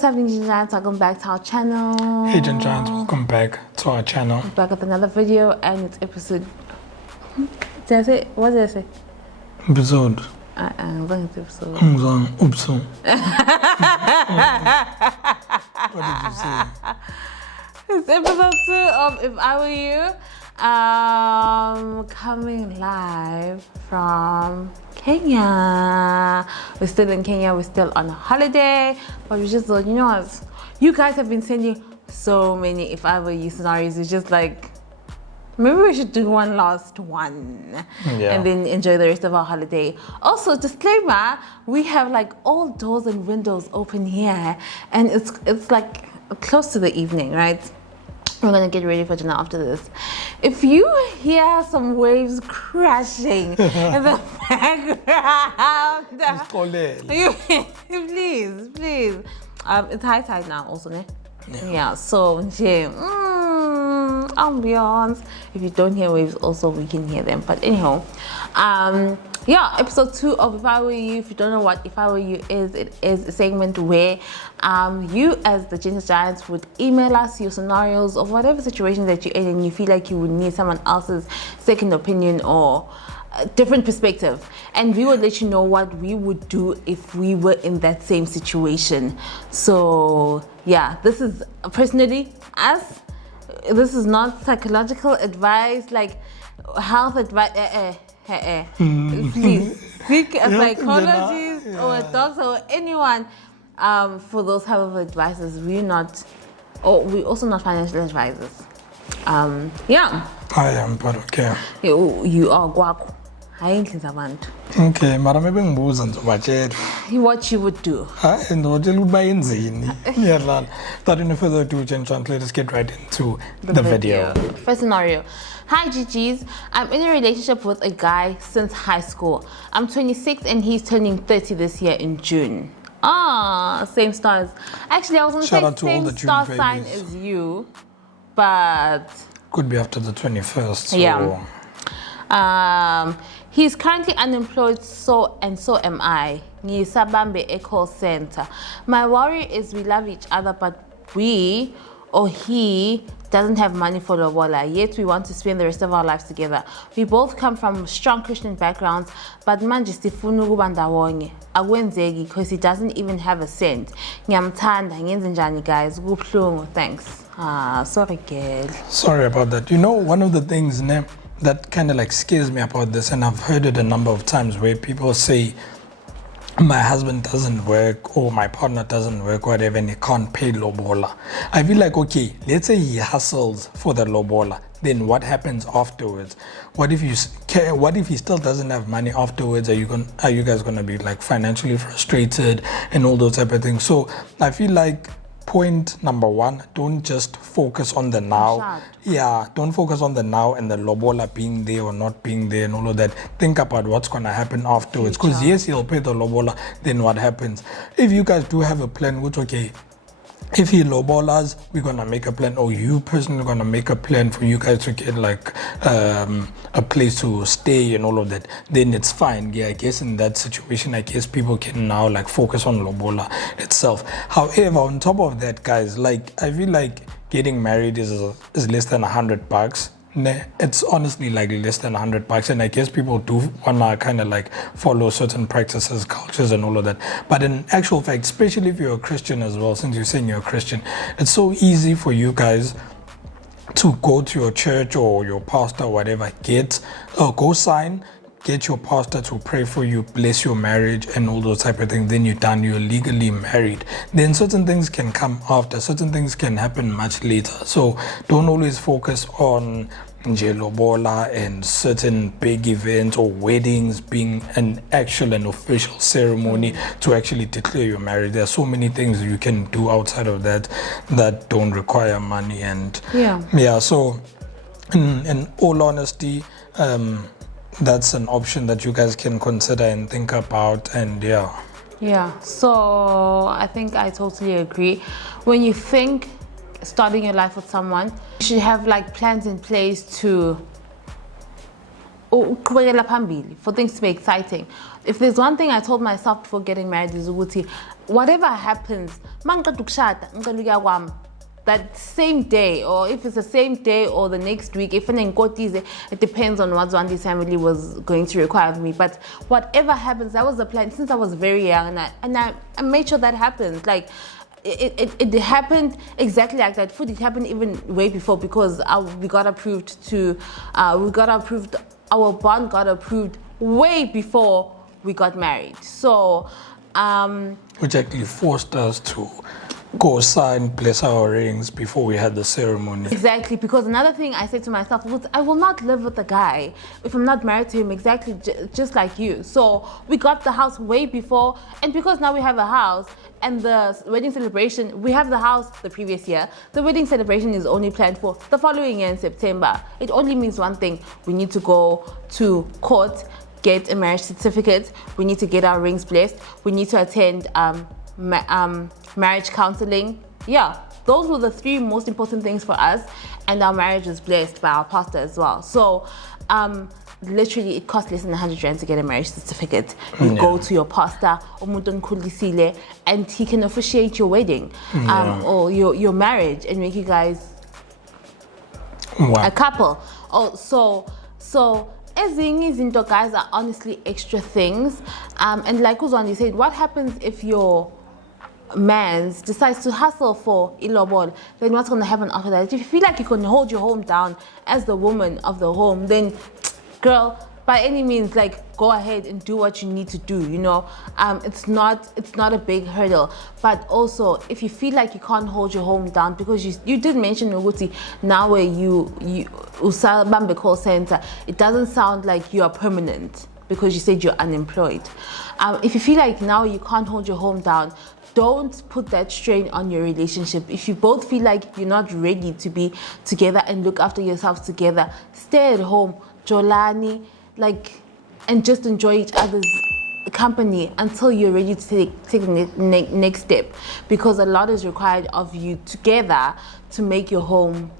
What's happening, Giants? Welcome back to our channel. Hey Giants, welcome back to our channel. Back with another video, and it's episode. Did I say? What did I say? Episode. I'm going to episode. Oops. What did you say? It's episode 2 of If I Were You. Coming live from Kenya. We're still in Kenya, we're still on a holiday, but we just thought, you know what? You guys have been sending so many If I Were You scenarios. It's just like, maybe we should do one last one and then enjoy the rest of our holiday. Also, disclaimer, we have like all doors and windows open here, and it's like close to the evening, right? We're gonna get ready for dinner after this. If you hear some waves crashing in the background, please. It's high tide now, also, ne? Yeah. So, ambiance. If you don't hear waves, also we can hear them. But anyhow, episode 2 of If I Were You. If you don't know what If I Were You is, it is a segment where you as the Giants would email us your scenarios of whatever situation that you're in and you feel like you would need someone else's second opinion or a different perspective, and we would let you know what we would do if we were in that same situation. So yeah, this is personally us. This is not psychological advice, like health advice. Please seek a psychologist or a doctor or anyone for those type of advices. We're also not financial advisors. I am, but okay. You are guaku. Okay, mara maybe ngibuza nje what you would do. And what you would buy in Zini. Yeah, without any further ado, let's get right into the video. First scenario. Hi GGs, I'm in a relationship with a guy since high school. I'm 26 and he's turning 30 this year in June. Same stars. Actually, I was going to say same star sign as you, but could be after the 21st. So. Yeah. He's currently unemployed, so am I. Ngisabambe a call center. My worry is we love each other, but he doesn't have money for lobola, yet we want to spend the rest of our lives together. We both come from strong Christian backgrounds, but manje sifuna ukuba ndawonye. Akwenzeki because he doesn't even have a cent. Ngiyamthanda, ngenze njani guys? Kubuhlungu, thanks. Sorry girl. Sorry about that. You know, one of the things that kind of like scares me about this, and I've heard it a number of times where people say, my husband doesn't work or my partner doesn't work, whatever, and he can't pay lobola. I feel like, okay, let's say he hustles for the lobola, then what happens afterwards? What if he still doesn't have money afterwards? Are you guys gonna be like financially frustrated and all those type of things? So I feel like point number 1, don't just focus on the now. Don't focus on the now and the lobola being there or not being there and all of that. Think about what's going to happen afterwards. Because yes, he'll pay the lobola, then what happens? If you guys do have a plan, which okay, if he lobolas, we're going to make a plan, or you personally going to make a plan for you guys to get like a place to stay and all of that, then it's fine. Yeah, I guess in that situation, I guess people can now like focus on lobola itself. However, on top of that, guys, like I feel like getting married is less than $100. It's honestly like less than $100, and I guess people do wanna kind of like follow certain practices, cultures, and all of that. But in actual fact, especially if you're a Christian as well, since you're saying you're a Christian, it's so easy for you guys to go to your church or your pastor, or whatever, go sign, get your pastor to pray for you, bless your marriage and all those type of things. Then you're done, you're legally married. Then certain things can come after, certain things can happen much later. So don't always focus on lobola and certain big events or weddings being an actual and official ceremony to actually declare your marriage. There are so many things you can do outside of that don't require money. And so in all honesty, that's an option that you guys can consider and think about. And so I think I totally agree. When you think starting your life with someone, you should have like plans in place to for things to be exciting. If there's one thing I told myself before getting married is ukuthi whatever happens, that same day, or if it's the same day or the next week, if it depends on what Mzwandile's family was going to require of me. But whatever happens, that was the plan since I was very young, and I made sure that happens. Like it happened exactly like that. It happened even way before, because we got approved. Our bond got approved way before we got married. So which actually forced us to go sign, place our rings before we had the ceremony. Exactly, because another thing I said to myself was, I will not live with a guy if I'm not married to him, exactly just like you. So we got the house way before, and because now we have a house, and the wedding celebration, we have the house the previous year. The wedding celebration is only planned for the following year in September. It only means one thing: we need to go to court, get a marriage certificate, we need to get our rings blessed, we need to attend marriage counseling. Yeah, those were the 3 most important things for us, and our marriage was blessed by our pastor as well. So literally it costs less than 100 rand to get a marriage certificate. You go to your pastor, and he can officiate your wedding or your marriage and make you guys a couple. So ezinye izinto, guys, are honestly extra things, and like Mzwandile said, what happens if your man decides to hustle for ilobol? Then what's going to happen after that? If you feel like you can hold your home down as the woman of the home, then girl, by any means, like, go ahead and do what you need to do, you know. It's not a big hurdle. But also, if you feel like you can't hold your home down, because you did mention Uguti, now where you Usabambe call center, it doesn't sound like you are permanent because you said you're unemployed. If you feel like now you can't hold your home down, don't put that strain on your relationship. If you both feel like you're not ready to be together and look after yourselves together, stay at home, Jolani, and just enjoy each other's company until you're ready to take the next step, because a lot is required of you together to make your home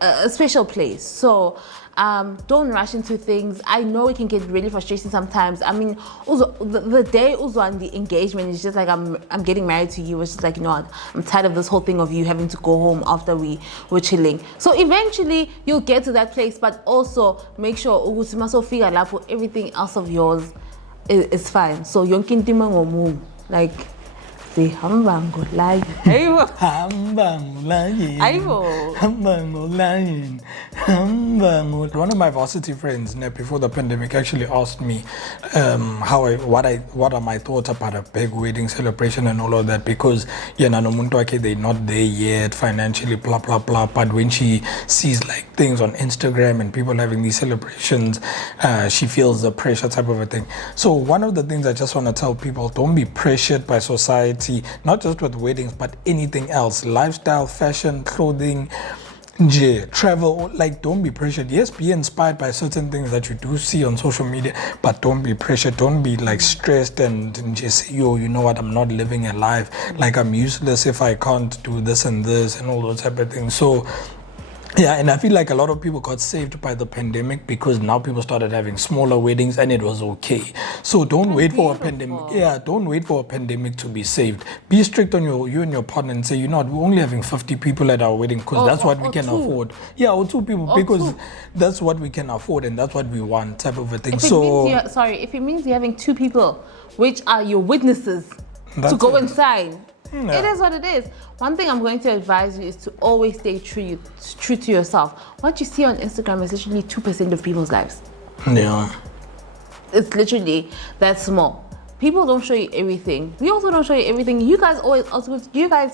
a special place. So don't rush into things. I know it can get really frustrating sometimes. I mean, also, the day the engagement is just like, I'm getting married to you. It's just like, you know what, I'm tired of this whole thing of you having to go home after we were chilling. So eventually you'll get to that place, but also make sure everything else of yours is fine. So like, sihamba ngolayi. Hayibo. Hamba ngolayi. Hayibo. Hamba ngolayi. Hamba ngolayi. One of my varsity friends before the pandemic actually asked me what are my thoughts about a big wedding celebration and all of that, because they're not there yet financially, blah blah blah. But when she sees like things on Instagram and people having these celebrations, she feels the pressure type of a thing. So one of the things I just want to tell people: don't be pressured by society. Not just with weddings, but anything else, lifestyle, fashion, clothing, travel. Like, don't be pressured. Yes, be inspired by certain things that you do see on social media, but don't be pressured. Don't be like stressed and just say, yo, you know what, I'm not living a life, like I'm useless if I can't do this and this and all those type of things. So yeah, and I feel like a lot of people got saved by the pandemic, because now people started having smaller weddings and it was okay. So don't wait for a pandemic. Yeah, don't wait for a pandemic to be saved. Be strict on you and your partner and say, you know what, we're only having 50 people at our wedding because that's what we can afford. Yeah, or 2 people, because that's what we can afford and that's what we want, type of a thing. If it means you're having 2 people, which are your witnesses, to go and sign. Yeah. It is what it is. One thing I'm going to advise you is to always stay true to yourself. What you see on Instagram is literally 2% of people's lives. Yeah. It's literally that small. People don't show you everything. We also don't show you everything. You guys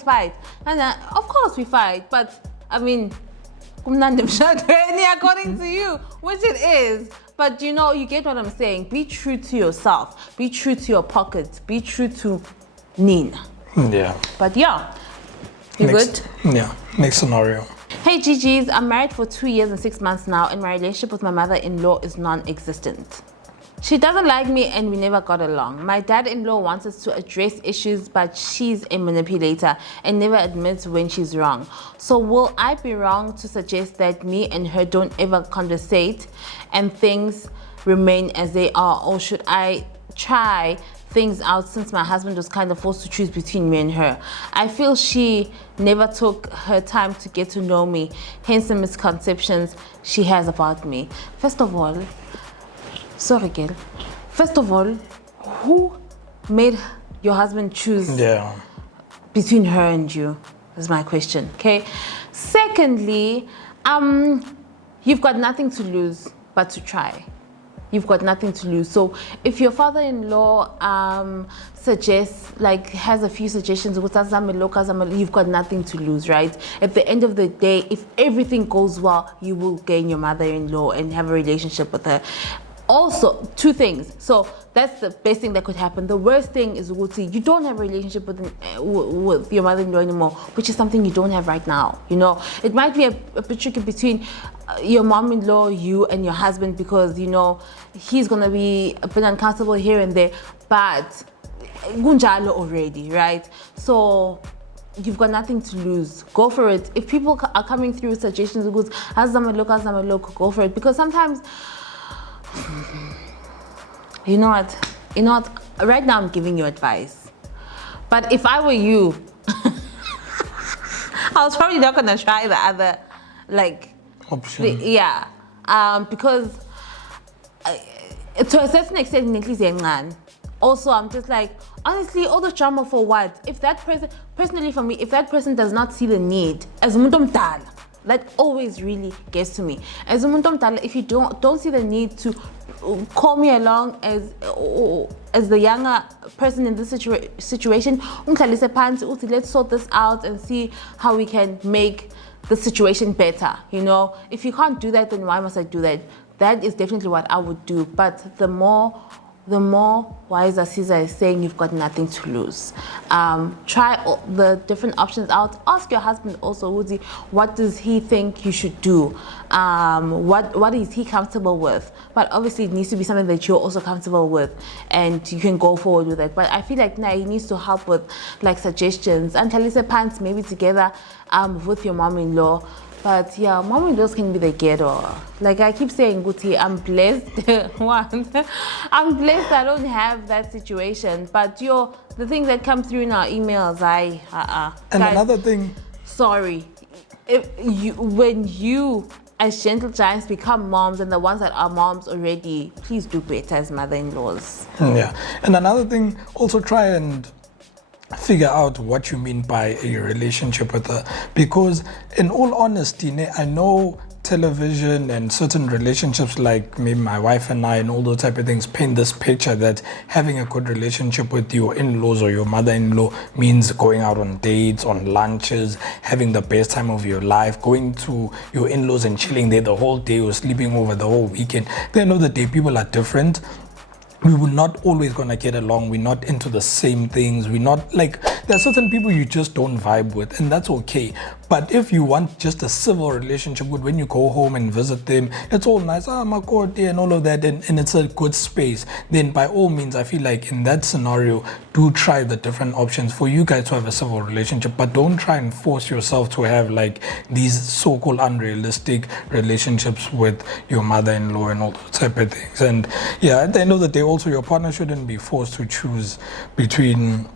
fight. And of course we fight, but I mean, according to you, which it is. But you know, you get what I'm saying. Be true to yourself. Be true to your pockets. Be true to Nina. Yeah. But yeah, good? Yeah. Next scenario. Hey GGs, I'm married for 2 years and 6 months now, and my relationship with my mother-in-law is non-existent. She doesn't like me and we never got along. My dad-in-law wants us to address issues, but she's a manipulator and never admits when she's wrong. So will I be wrong to suggest that me and her don't ever conversate and things remain as they are, or should I try things out since my husband was kind of forced to choose between me and her. I feel she never took her time to get to know me, hence the misconceptions she has about me. First of all, sorry girl, first of all, who made your husband choose between her and you? Is my question, okay? Secondly, you've got nothing to lose but to try. You've got nothing to lose. So if your father-in-law suggests, like has a few suggestions, you've got nothing to lose, right? At the end of the day, if everything goes well, you will gain your mother-in-law and have a relationship with her. Also, two things. So that's the best thing that could happen. The worst thing is you don't have a relationship with your mother-in-law anymore, which is something you don't have right now. You know, it might be a bit tricky between your mom-in-law, you, and your husband, because you know he's gonna be a bit uncomfortable here and there. But gunjalo already, right? So you've got nothing to lose. Go for it. If people are coming through with suggestions, go for it, because sometimes. You know what? Right now I'm giving you advice. But if I were you, I was probably not gonna try the other, like, option. Because to a certain extent, also I'm just like, honestly, all the drama for what? If that person, personally for me, if that person does not see the need, as umuntu omdala, that always really gets to me. As umuntu omdala, if you don't see the need to call me along as the younger person in this situation, let's sort this out and see how we can make the situation better. You know, if you can't do that, then why must I do that? That is definitely what I would do. But the more wiser Siza is saying, you've got nothing to lose. Try the different options out. Ask your husband also, Woody, what does he think you should do? What is he comfortable with? But obviously it needs to be something that you're also comfortable with, and you can go forward with it. But I feel like now he needs to help with like suggestions. And Talisa Pants maybe together with your mom-in-law. But yeah, mom-in-laws can be the ghetto. Like I keep saying, Guti, I'm blessed. I'm blessed I don't have that situation. But the things that come through in our emails, And guys, another thing. Sorry. When you as gentle giants become moms, and the ones that are moms already, please do better as mother-in-laws. Yeah. And another thing, also try and figure out what you mean by a relationship with her, because in all honesty, I know television and certain relationships, like maybe my wife and I and all those type of things, paint this picture that having a good relationship with your in-laws or your mother-in-law means going out on dates, on lunches, having the best time of your life, going to your in-laws and chilling there the whole day or sleeping over the whole weekend. At the end of the day, people are different. We were not always gonna get along. We're not into the same things. We're not like, there are certain people you just don't vibe with, and that's okay. But if you want just a civil relationship with, when you go home and visit them, it's all nice, makoti and all of that, and it's a good space, then by all means, I feel like in that scenario, do try the different options for you guys to have a civil relationship, but don't try and force yourself to have like these so-called unrealistic relationships with your mother-in-law and all those type of things. And yeah, at the end of the day, also your partner shouldn't be forced to choose between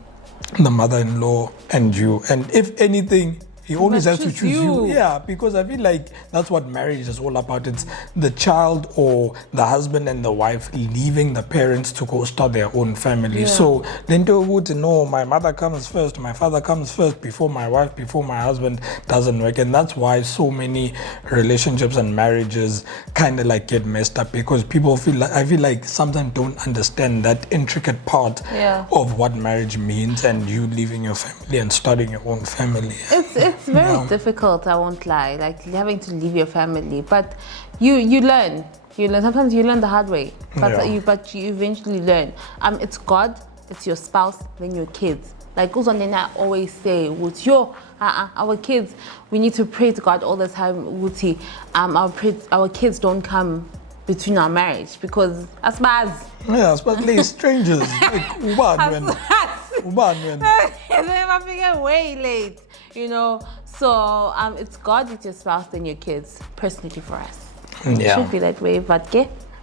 the mother-in-law and you. And if anything, he always has to choose you. Yeah, because I feel like that's what marriage is all about. It's the child or the husband and the wife leaving the parents to go start their own family. Yeah. So then they would know my mother comes first, my father comes first before my wife, before my husband, doesn't work. And that's why so many relationships and marriages kind of like get messed up, because people feel like, I feel like sometimes don't understand that intricate part of what marriage means, and you leaving your family and starting your own family. It's very difficult, I won't lie, like having to leave your family, but you learn. Sometimes you learn the hard way, but you eventually learn. It's God, it's your spouse, then your kids. Like Mzwandile I always say, with our kids, we need to pray to God all the time. Our kids don't come between our marriage, because especially strangers like they're way late, you know. So it's God, it's your spouse, then your kids. Personally, for us, it should be that way. But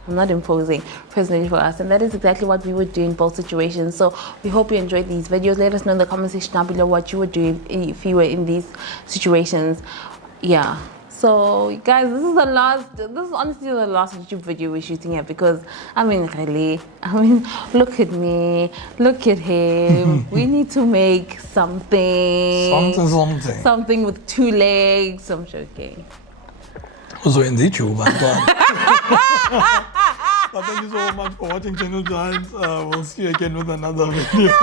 I'm not imposing personally for us, and that is exactly what we would do in both situations. So we hope you enjoyed these videos. Let us know in the comment section down below what you would do if you were in these situations. Yeah. So guys, this is honestly the last YouTube video we're shooting here, because really, look at me, look at him. We need to make something with 2 legs. I'm joking. So in the YouTube, thank you so much for watching Channel Giants. We'll see you again with another video.